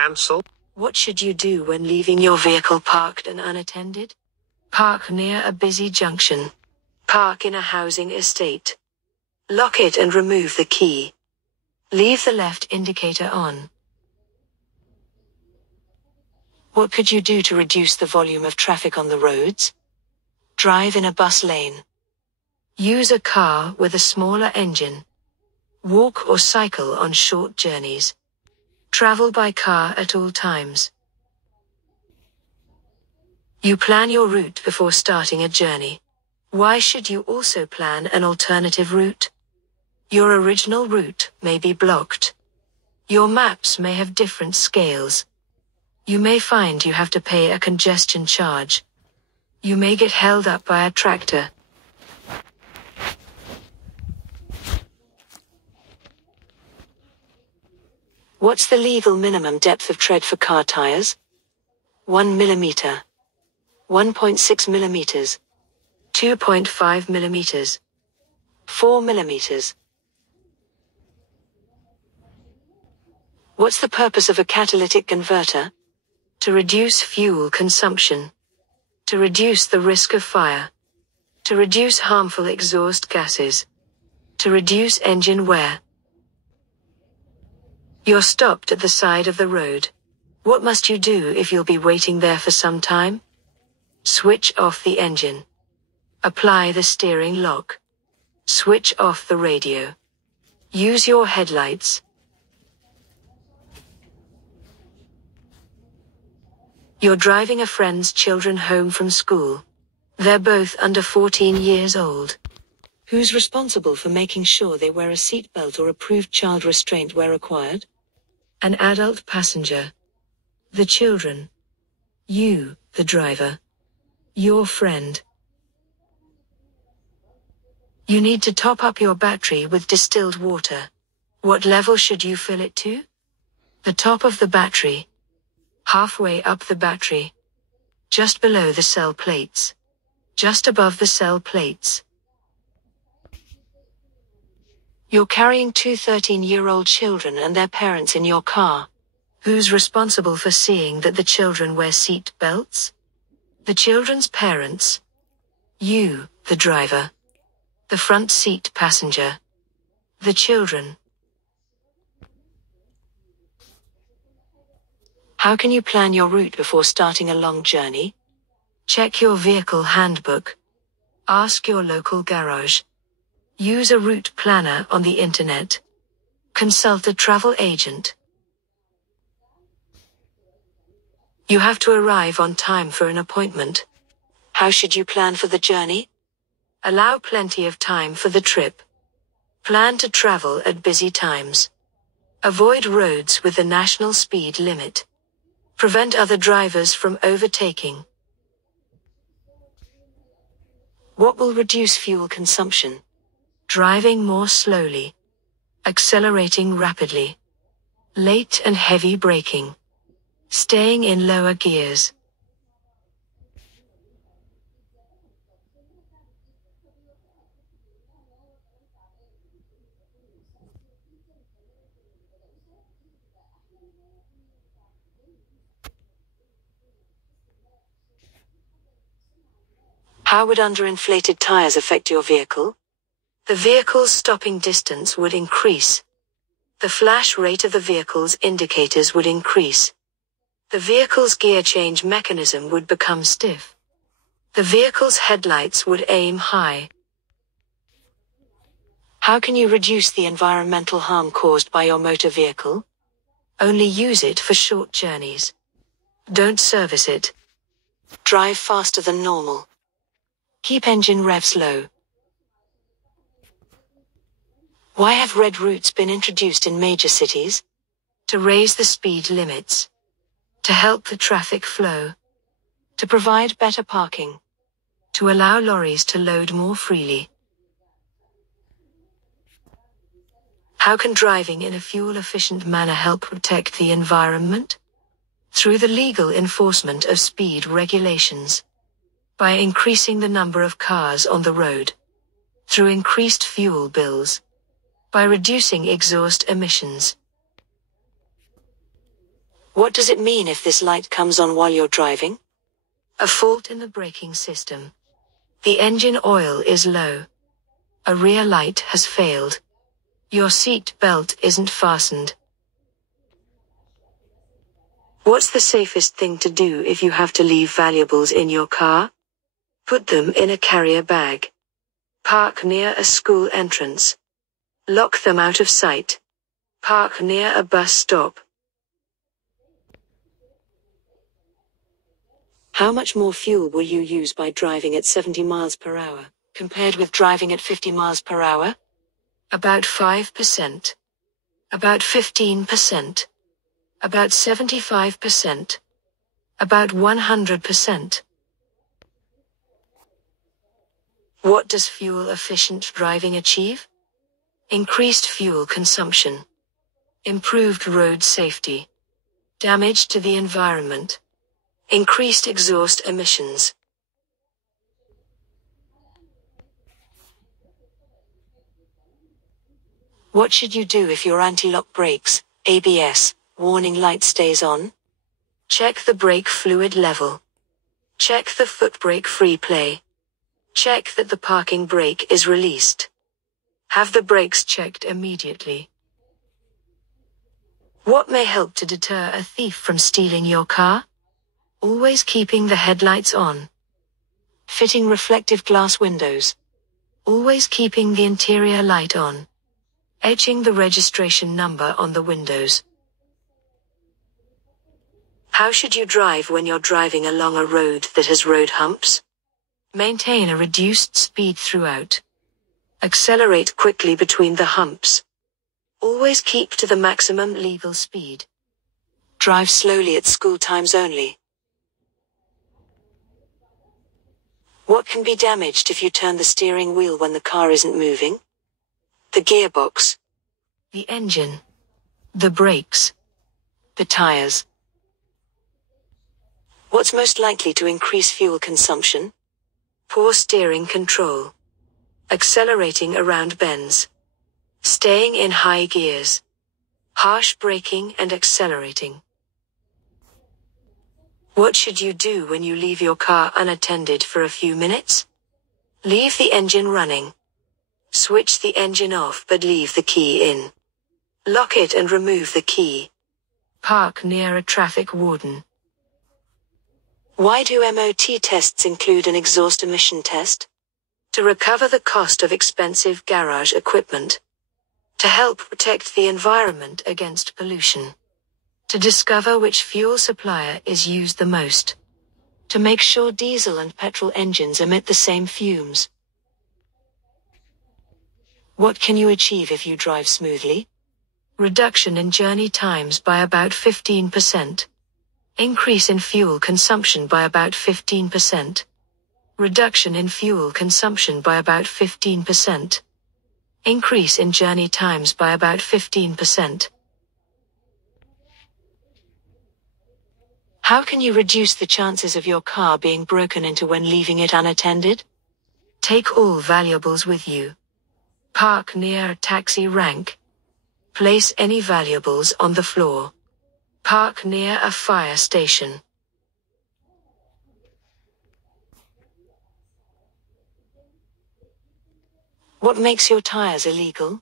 Cancel. What should you do when leaving your vehicle parked and unattended? Park near a busy junction. Park in a housing estate. Lock it and remove the key. Leave the left indicator on. What could you do to reduce the volume of traffic on the roads? Drive in a bus lane. Use a car with a smaller engine. Walk or cycle on short journeys. Travel by car at all times. You plan your route before starting a journey. Why should you also plan an alternative route? Your original route may be blocked. Your maps may have different scales. You may find you have to pay a congestion charge. You may get held up by a tractor. What's the legal minimum depth of tread for car tires? 1 millimeter. 1.6 millimeters. 2.5 millimeters. 4 millimeters. What's the purpose of a catalytic converter? To reduce fuel consumption. To reduce the risk of fire. To reduce harmful exhaust gases. To reduce engine wear. You're stopped at the side of the road. What must you do if you'll be waiting there for some time? Switch off the engine. Apply the steering lock. Switch off the radio. Use your headlights. You're driving a friend's children home from school. They're both under 14 years old. Who's responsible for making sure they wear a seatbelt or approved child restraint where required? An adult passenger. The children. You, the driver. Your friend. You need to top up your battery with distilled water. What level should you fill it to? The top of the battery. Halfway up the battery. Just below the cell plates. Just above the cell plates. You're carrying two 13-year-old children and their parents in your car. Who's responsible for seeing that the children wear seat belts? The children's parents. You, the driver. The front seat passenger. The children. How can you plan your route before starting a long journey? Check your vehicle handbook. Ask your local garage. Use a route planner on the internet. Consult a travel agent. You have to arrive on time for an appointment. How should you plan for the journey? Allow plenty of time for the trip. Plan to travel at busy times. Avoid roads with the national speed limit. Prevent other drivers from overtaking. What will reduce fuel consumption? Driving more slowly. Accelerating rapidly. Late and heavy braking. Staying in lower gears. How would underinflated tires affect your vehicle? The vehicle's stopping distance would increase. The flash rate of the vehicle's indicators would increase. The vehicle's gear change mechanism would become stiff. The vehicle's headlights would aim high. How can you reduce the environmental harm caused by your motor vehicle? Only use it for short journeys. Don't service it. Drive faster than normal. Keep engine revs low. Why have red routes been introduced in major cities? To raise the speed limits. To help the traffic flow. To provide better parking. To allow lorries to load more freely. How can driving in a fuel-efficient manner help protect the environment? Through the legal enforcement of speed regulations. By increasing the number of cars on the road. Through increased fuel bills. By reducing exhaust emissions. What does it mean if this light comes on while you're driving? A fault in the braking system. The engine oil is low. A rear light has failed. Your seat belt isn't fastened. What's the safest thing to do if you have to leave valuables in your car? Put them in a carrier bag. Park near a school entrance. Lock them out of sight. Park near a bus stop. How much more fuel will you use by driving at 70 miles per hour, compared with driving at 50 miles per hour? About 5%. About 15%. About 75%. About 100%. What does fuel-efficient driving achieve? Increased fuel consumption. Improved road safety. Damage to the environment. Increased exhaust emissions. What should you do if your anti-lock brakes, ABS, warning light stays on? Check the brake fluid level. Check the foot brake free play. Check that the parking brake is released. Have the brakes checked immediately. What may help to deter a thief from stealing your car? Always keeping the headlights on. Fitting reflective glass windows. Always keeping the interior light on. Etching the registration number on the windows. How should you drive when you're driving along a road that has road humps? Maintain a reduced speed throughout. Accelerate quickly between the humps. Always keep to the maximum legal speed. Drive slowly at school times only. What can be damaged if you turn the steering wheel when the car isn't moving? The gearbox. The engine. The brakes. The tires. What's most likely to increase fuel consumption? Poor steering control. Accelerating around bends. Staying in high gears. Harsh braking and accelerating. What should you do when you leave your car unattended for a few minutes? Leave the engine running. Switch the engine off but leave the key in. Lock it and remove the key. Park near a traffic warden. Why do MOT tests include an exhaust emission test? To recover the cost of expensive garage equipment. To help protect the environment against pollution. To discover which fuel supplier is used the most. To make sure diesel and petrol engines emit the same fumes. What can you achieve if you drive smoothly? Reduction in journey times by about 15%. Increase in fuel consumption by about 15%. Reduction in fuel consumption by about 15%. Increase in journey times by about 15%. How can you reduce the chances of your car being broken into when leaving it unattended? Take all valuables with you. Park near a taxi rank. Place any valuables on the floor. Park near a fire station. What makes your tires illegal?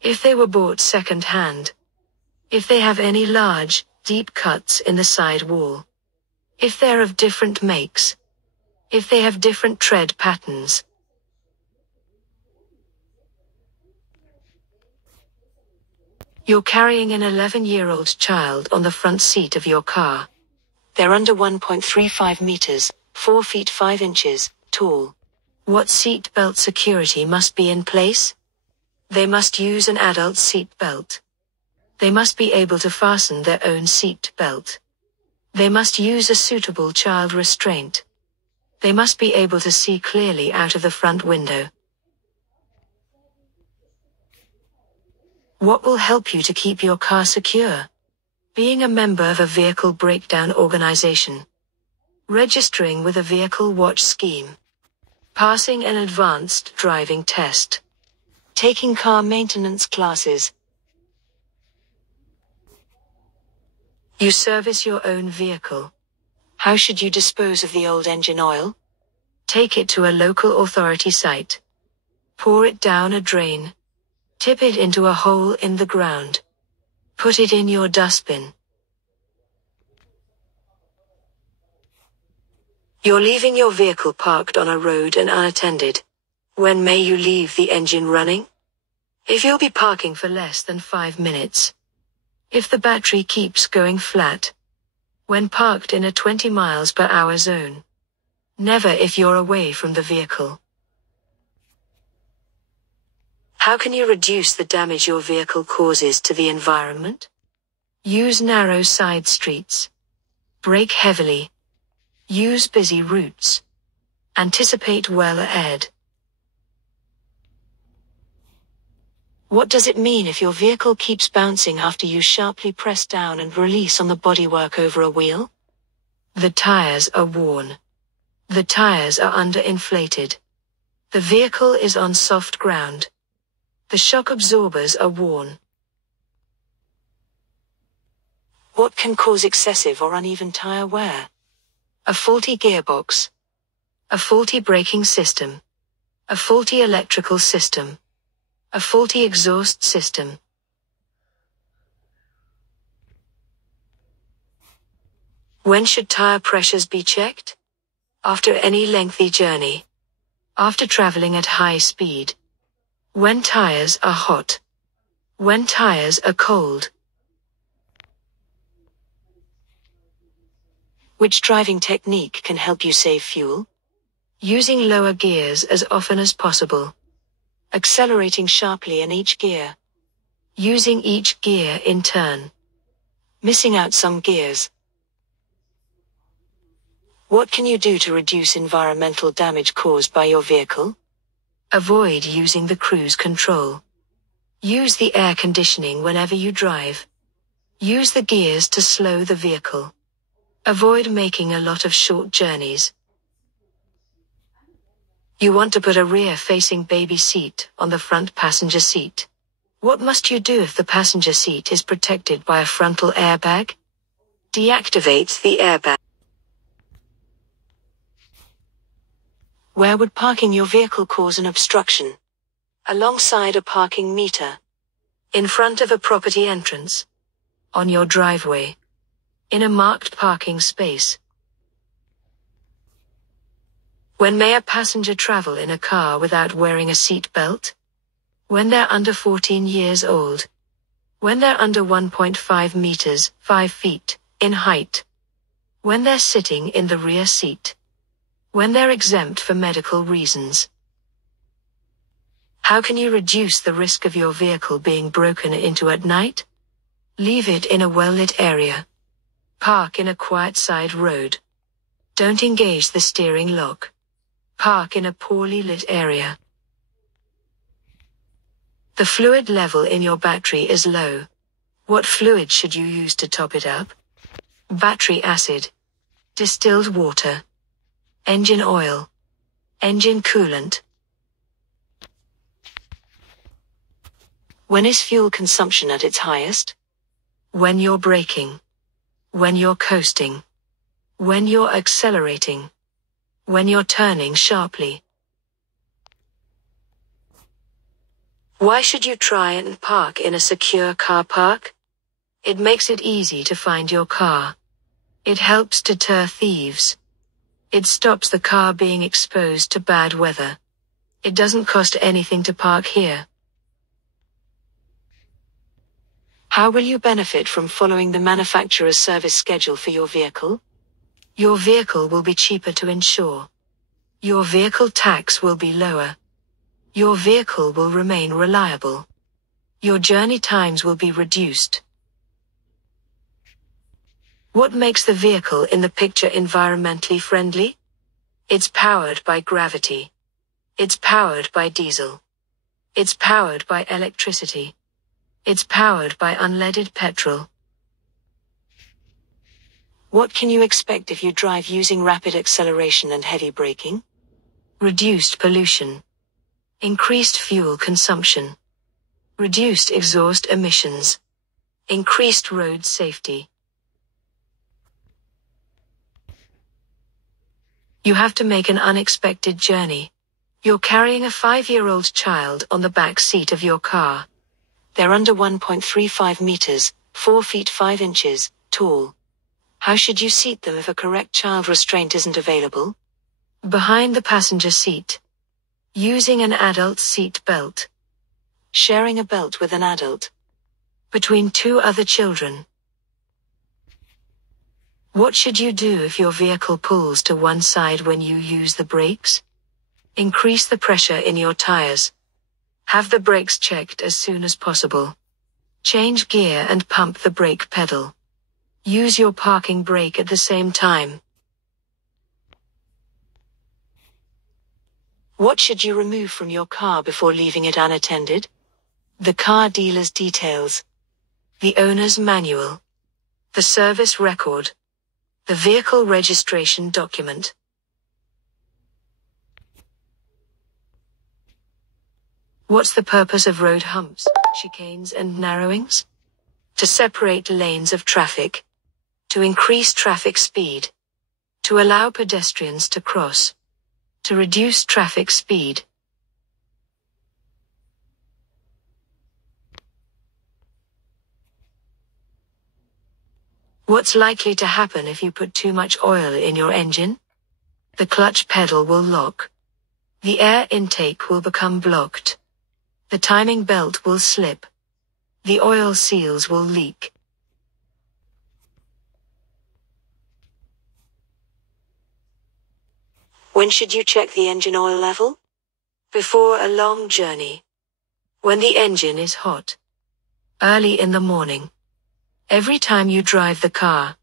If they were bought second-hand. If they have any large, deep cuts in the side wall. If they're of different makes. If they have different tread patterns. You're carrying an 11-year-old child on the front seat of your car. They're under 1.35 meters, 4 feet 5 inches, tall. What seat belt security must be in place? They must use an adult seat belt. They must be able to fasten their own seat belt. They must use a suitable child restraint. They must be able to see clearly out of the front window. What will help you to keep your car secure? Being a member of a vehicle breakdown organization. Registering with a vehicle watch scheme. Passing an advanced driving test. Taking car maintenance classes. You service your own vehicle. How should you dispose of the old engine oil? Take it to a local authority site. Pour it down a drain. Tip it into a hole in the ground. Put it in your dustbin. You're leaving your vehicle parked on a road and unattended. When may you leave the engine running? If you'll be parking for less than 5 minutes. If the battery keeps going flat. When parked in a 20 miles per hour zone. Never if you're away from the vehicle. How can you reduce the damage your vehicle causes to the environment? Use narrow side streets. Brake heavily. Use busy routes. Anticipate well ahead. What does it mean if your vehicle keeps bouncing after you sharply press down and release on the bodywork over a wheel? The tires are worn. The tires are underinflated. The vehicle is on soft ground. The shock absorbers are worn. What can cause excessive or uneven tire wear? A faulty gearbox. A faulty braking system. A faulty electrical system. A faulty exhaust system. When should tire pressures be checked? After any lengthy journey. After traveling at high speed. When tires are hot. When tires are cold. Which driving technique can help you save fuel? Using lower gears as often as possible. Accelerating sharply in each gear. Using each gear in turn. Missing out some gears. What can you do to reduce environmental damage caused by your vehicle? Avoid using the cruise control. Use the air conditioning whenever you drive. Use the gears to slow the vehicle. Avoid making a lot of short journeys. You want to put a rear-facing baby seat on the front passenger seat. What must you do if the passenger seat is protected by a frontal airbag? Deactivate the airbag. Where would parking your vehicle cause an obstruction? Alongside a parking meter. In front of a property entrance. On your driveway. In a marked parking space. When may a passenger travel in a car without wearing a seat belt? When they're under 14 years old. When they're under 1.5 meters, 5 feet, in height. When they're sitting in the rear seat. When they're exempt for medical reasons. How can you reduce the risk of your vehicle being broken into at night? Leave it in a well-lit area. Park in a quiet side road. Don't engage the steering lock. Park in a poorly lit area. The fluid level in your battery is low. What fluid should you use to top it up? Battery acid. Distilled water. Engine oil. Engine coolant. When is fuel consumption at its highest? When you're braking. When you're coasting. When you're accelerating. When you're turning sharply. Why should you try and park in a secure car park? It makes it easy to find your car. It helps deter thieves. It stops the car being exposed to bad weather. It doesn't cost anything to park here. How will you benefit from following the manufacturer's service schedule for your vehicle? Your vehicle will be cheaper to insure. Your vehicle tax will be lower. Your vehicle will remain reliable. Your journey times will be reduced. What makes the vehicle in the picture environmentally friendly? It's powered by gravity. It's powered by diesel. It's powered by electricity. It's powered by unleaded petrol. What can you expect if you drive using rapid acceleration and heavy braking? Reduced pollution. Increased fuel consumption. Reduced exhaust emissions. Increased road safety. You have to make an unexpected journey. You're carrying a 5-year-old child on the back seat of your car. They're under 1.35 meters, 4 feet 5 inches, tall. How should you seat them if a correct child restraint isn't available? Behind the passenger seat. Using an adult seat belt. Sharing a belt with an adult. Between 2 other children. What should you do if your vehicle pulls to one side when you use the brakes? Increase the pressure in your tires. Have the brakes checked as soon as possible. Change gear and pump the brake pedal. Use your parking brake at the same time. What should you remove from your car before leaving it unattended? The car dealer's details. The owner's manual. The service record. The vehicle registration document. What's the purpose of road humps, chicanes and narrowings? To separate lanes of traffic. To increase traffic speed. To allow pedestrians to cross. To reduce traffic speed. What's likely to happen if you put too much oil in your engine? The clutch pedal will lock. The air intake will become blocked. The timing belt will slip. The oil seals will leak. When should you check the engine oil level? Before a long journey. When the engine is hot. Early in the morning. Every time you drive the car.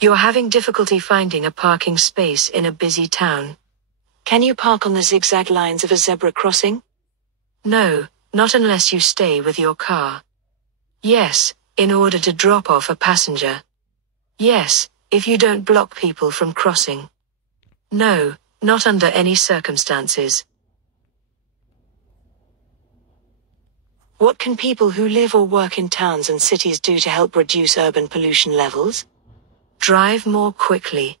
You're having difficulty finding a parking space in a busy town. Can you park on the zigzag lines of a zebra crossing? No, not unless you stay with your car. Yes, in order to drop off a passenger. Yes, if you don't block people from crossing. No, not under any circumstances. What can people who live or work in towns and cities do to help reduce urban pollution levels? Drive more quickly.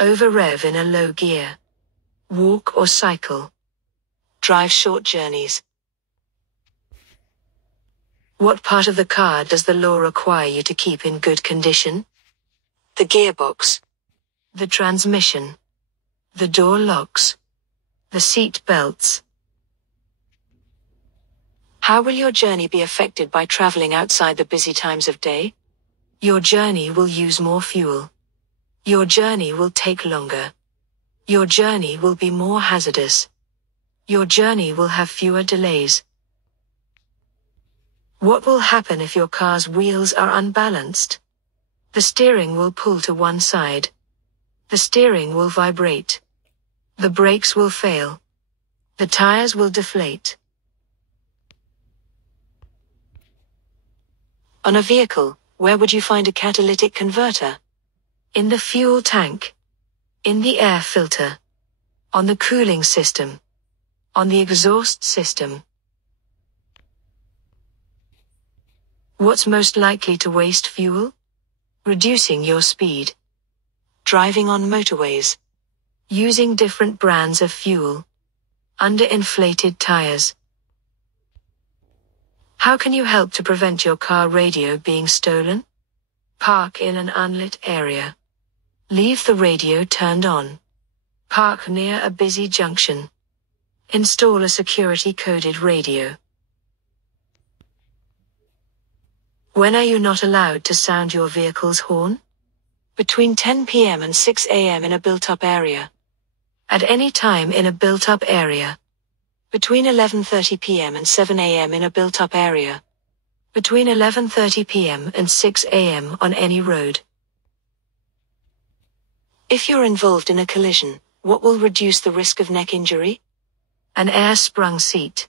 Over-rev in a low gear. Walk or cycle. Drive short journeys. What part of the car does the law require you to keep in good condition? The gearbox. The transmission. The door locks. The seat belts. How will your journey be affected by traveling outside the busy times of day? Your journey will use more fuel. Your journey will take longer. Your journey will be more hazardous. Your journey will have fewer delays. What will happen if your car's wheels are unbalanced? The steering will pull to one side. The steering will vibrate. The brakes will fail. The tires will deflate. On a vehicle, where would you find a catalytic converter? In the fuel tank. In the air filter. On the cooling system. On the exhaust system. What's most likely to waste fuel? Reducing your speed. Driving on motorways. Using different brands of fuel. Underinflated tires. How can you help to prevent your car radio being stolen? Park in an unlit area. Leave the radio turned on. Park near a busy junction. Install a security-coded radio. When are you not allowed to sound your vehicle's horn? Between 10 p.m. and 6 a.m. in a built-up area. At any time in a built-up area. Between 11:30 p.m. and 7 a.m. in a built-up area. Between 11:30 p.m. and 6 a.m. on any road. If you're involved in a collision, what will reduce the risk of neck injury? An air-sprung seat.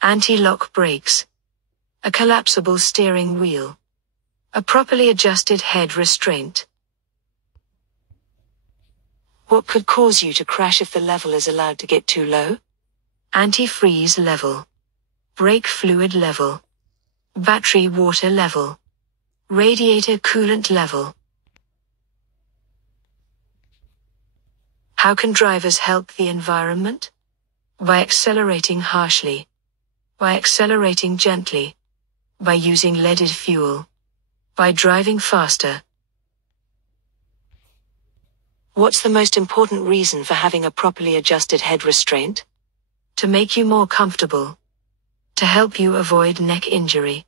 Anti-lock brakes. A collapsible steering wheel. A properly adjusted head restraint. What could cause you to crash if the level is allowed to get too low? Antifreeze level. Brake fluid level. Battery water level. Radiator coolant level. How can drivers help the environment? By accelerating harshly. By accelerating gently. By using leaded fuel. By driving faster. What's the most important reason for having a properly adjusted head restraint? To make you more comfortable. To help you avoid neck injury.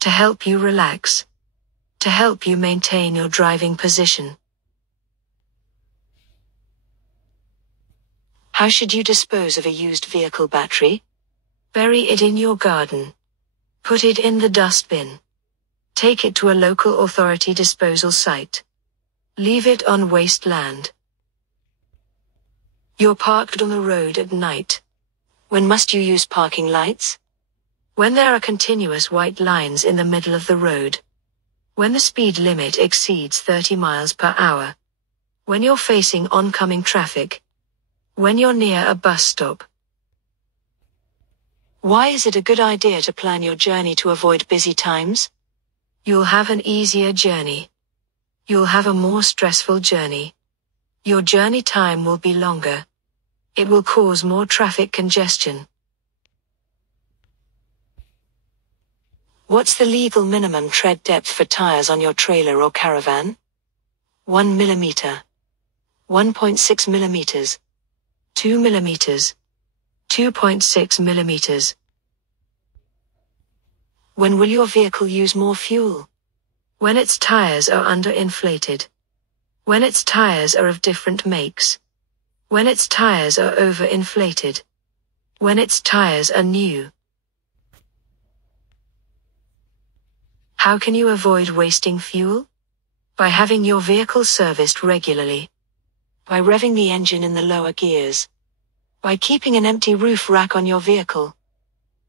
To help you relax. To help you maintain your driving position. How should you dispose of a used vehicle battery? Bury it in your garden. Put it in the dustbin. Take it to a local authority disposal site. Leave it on wasteland. You're parked on the road at night. When must you use parking lights? When there are continuous white lines in the middle of the road. When the speed limit exceeds 30 miles per hour. When you're facing oncoming traffic. When you're near a bus stop. Why is it a good idea to plan your journey to avoid busy times? You'll have an easier journey. You'll have a more stressful journey. Your journey time will be longer. It will cause more traffic congestion. What's the legal minimum tread depth for tires on your trailer or caravan? 1 millimeter. 1.6 millimeters. 2 millimeters. 2.6 millimeters. When will your vehicle use more fuel? When its tires are underinflated. When its tires are of different makes. When its tires are overinflated. When its tires are new. How can you avoid wasting fuel? By having your vehicle serviced regularly. By revving the engine in the lower gears. By keeping an empty roof rack on your vehicle.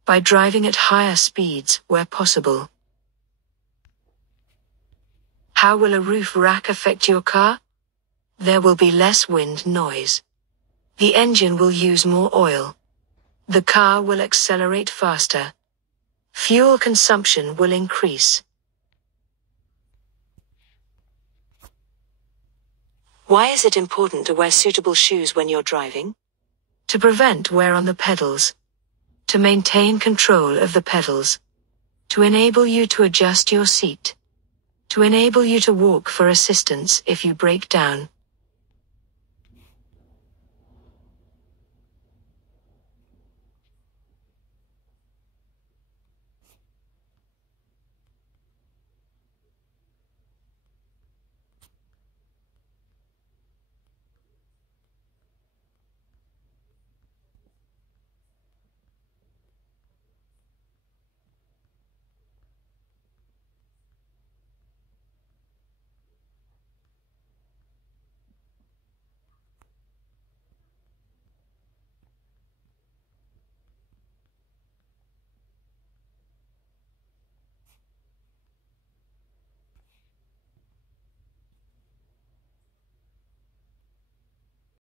By driving at higher speeds where possible. How will a roof rack affect your car? There will be less wind noise. The engine will use more oil. The car will accelerate faster. Fuel consumption will increase. Why is it important to wear suitable shoes when you're driving? To prevent wear on the pedals. To maintain control of the pedals. To enable you to adjust your seat. To enable you to walk for assistance if you break down.